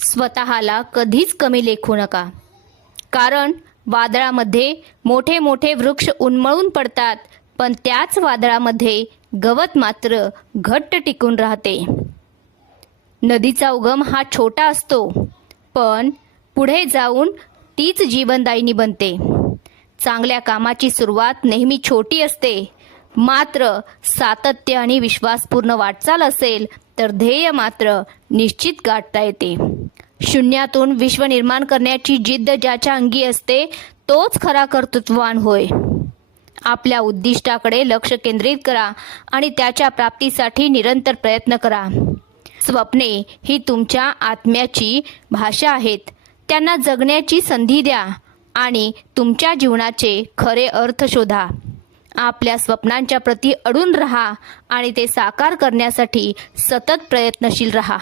स्वतःला कधीच कमी लेखू नका, कारण वादळामध्ये मोठे मोठे वृक्ष उन्मळून पडतात, पण त्याच वादळामध्ये गवत मात्र घट्ट टिकून राहते. नदीचा उगम हा छोटा असतो, पण पुढे जाऊन तीच जीवनदायिनी बनते. चांगल्या कामाची सुरुवात नेहमी छोटी असते, मात्र सातत्य आणि विश्वासपूर्ण वाटचाल असेल तर ध्येय मात्र निश्चित गाठता येते. शून्यातून विश्व निर्माण करण्याची जिद्द ज्याच्या अंगी असते तोच खरा कर्तृत्ववान होय. आपल्या उद्दिष्टाकडे लक्ष केंद्रित करा आणि त्याच्या प्राप्तीसाठी निरंतर प्रयत्न करा. स्वप्ने ही तुमच्या आत्म्याची भाषा आहेत. त्यांना जगण्याची संधी द्या आणि तुमच्या जीवनाचे खरे अर्थ शोधा. आपल्या स्वप्नांच्या प्रती अडून राहा आणि ते साकार करण्यासाठी सतत प्रयत्नशील राहा.